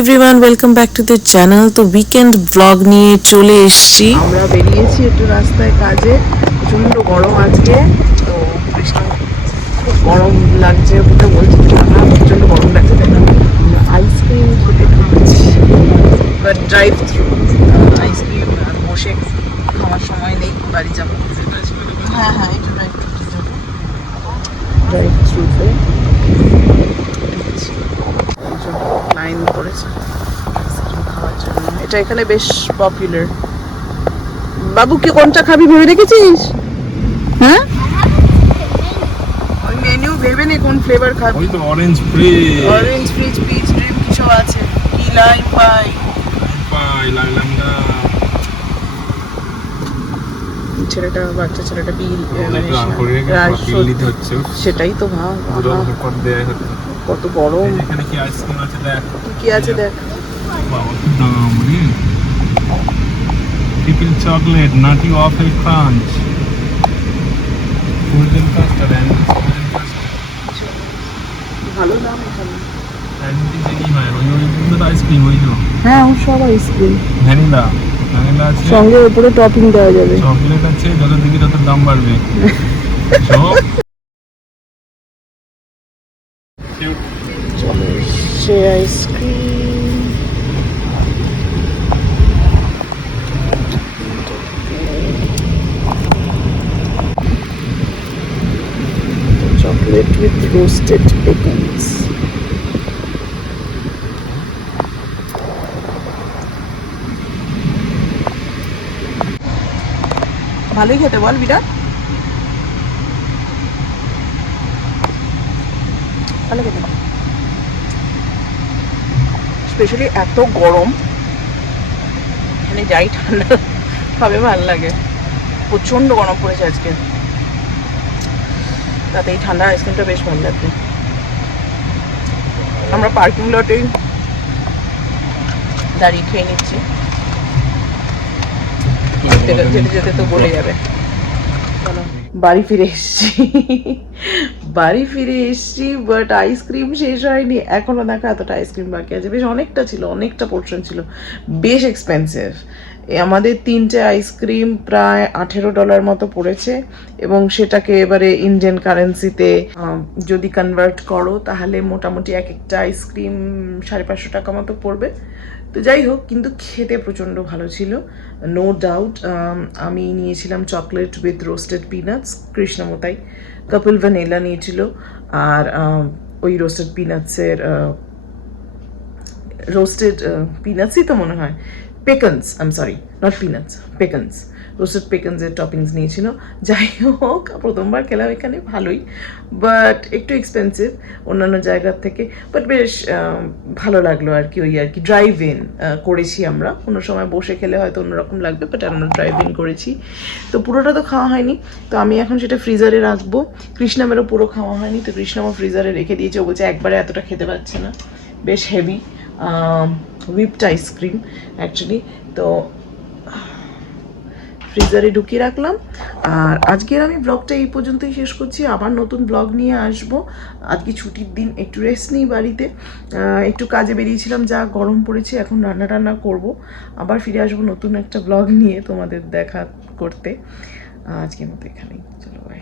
Everyone welcome back to the channel তো weekend blog নিয়ে চলে এসেছি। আমরা বেরিয়েছি একটু রাস্তায় কাজে। প্রচণ্ড গরম আজকে। তো খুব গরম লাগছে ওটা বলছি প্রচণ্ড গরম লাগছে আইসক্রিম খেতে ঢুকছি বাট ড্রাইভ থ্রু আইসক্রিম বসে খাওয়ার সময় নেই, বাড়ি যাব। হ্যাঁ হ্যাঁ একটু ড্রাইভ থ্রুতে যাব। ড্রাইভ থ্রুতে লাইন পড়েছে খাওয়ার জন্য। এটা এখানে বেশ পপুলার বাবু কি কোনটা খাবি ভেবে রেখেছিস হ্যাঁ? ওই মেনু ভেবে নে কোন ফ্লেভার খাবি। ওই তো orange freeze orange freeze peach dream কিছু আছে। কি লাই পাই পাই লাগলাম না ছেলেটা বাচ্চা ছেলেটা বিল সেটাই তো ভাব। কত গরম। এখানে কি আইসক্রিম আছে দেখ। কি কি আছে দেখ। বাবা কি দাম রে। Triple chocolate nutty crunch frozen custard and ভালো দাম এখানে। অ্যান্টি জেলি হয় ওই ওই আইসক্রিম ওই হ্যাঁ ও সব আইসক্রিম। ভ্যানিলা ভ্যানিলা আছে। সঙ্গে উপরে টপিং দেওয়া যাবে। চকলেট আছে যত দিকে তত দাম বাড়বে সব চলে এসছে ice cream chocolate with roasted pecans. ভালোই খেতে বল বিরাট ভালো খেতে স্পেশালি এত গরম, এখানে যাই ঠান্ডা খাবে ভালো লাগে। প্রচণ্ড গরম পড়েছে আজকে। তাতে এই ঠান্ডা আইসক্রিমটা বেশ ভালো লাগবে। আমরা পার্কিং লটেই দাঁড়িয়ে খেয়ে নিচ্ছি। যেতে যেতে তো বলে যাবে। বাড়ি ফিরে এসেছি। বাড়ি ফিরে এসেছি বাট আইসক্রিম শেষ হয়নি। এখনও দেখা এতটা আইসক্রিম বাকি আছে। বেশ অনেকটা ছিল, অনেকটা পোর্শন ছিল। বেশ এক্সপেন্সিভ আমাদের তিনটে আইসক্রিম প্রায় আঠেরো ডলার মতো পড়েছে এবং সেটাকে এবারে ইন্ডিয়ান কারেন্সিতে যদি কনভার্ট করো তাহলে মোটামুটি এক একটা আইসক্রিম সাড়ে পাঁচশো টাকা মতো পড়বে। তো যাই হোক, কিন্তু খেতে প্রচণ্ড ভালো ছিল। নো ডাউট আমি নিয়েছিলাম চকলেট উইথ রোস্টেড পিনাটস কৃষ্ণমতাই। কপিল ভ্যানিলা নিয়েছিল আর ওই রোস্টেড পিনাটসের রোস্টেড পিনাটসই তো মনে হয়। Pecans um sorry not peanuts pecans. Roasted পেকন্সের toppings নিয়েছিল। যাই হোক, প্রথমবার খেলাম এখানে, ভালোই। বাট একটু এক্সপেন্সিভ অন্যান্য জায়গার থেকে। বাট বেশ ভালো লাগল আর কি ওই আর কি। ড্রাইভ ইন করেছি আমরা। কোনো সময় বসে খেলে হয়তো অন্যরকম লাগবে বাট আমরা ড্রাইভ ইন করেছি। তো পুরোটা তো খাওয়া হয়নি। তো আমি এখন সেটা ফ্রিজারে রাখব। কৃষ্ণামেরও পুরো খাওয়া হয়নি। তো কৃষ্ণামও ফ্রিজারে রেখে দিয়েছে। ও বলছে, একবারে এতটা খেতে পারছে না। বেশ হেভি হুইপড আইসক্রিম অ্যাকচুয়ালি তো ফ্রিজারে ঢুকিয়ে রাখলাম। আর আজকের আমি ব্লগটা এই পর্যন্তই শেষ করছি। আবার নতুন ব্লগ নিয়ে আসব। আজকে ছুটির দিন, একটু রেস্ট নিই বাড়িতে। একটু কাজে বেরিয়েছিলাম, যা গরম পড়েছে, এখন রান্না টান্না করব। আবার ফিরে আসব নতুন একটা ব্লগ নিয়ে তোমাদের দেখা করতে। আজকের মতো এখানেই। চলো বাই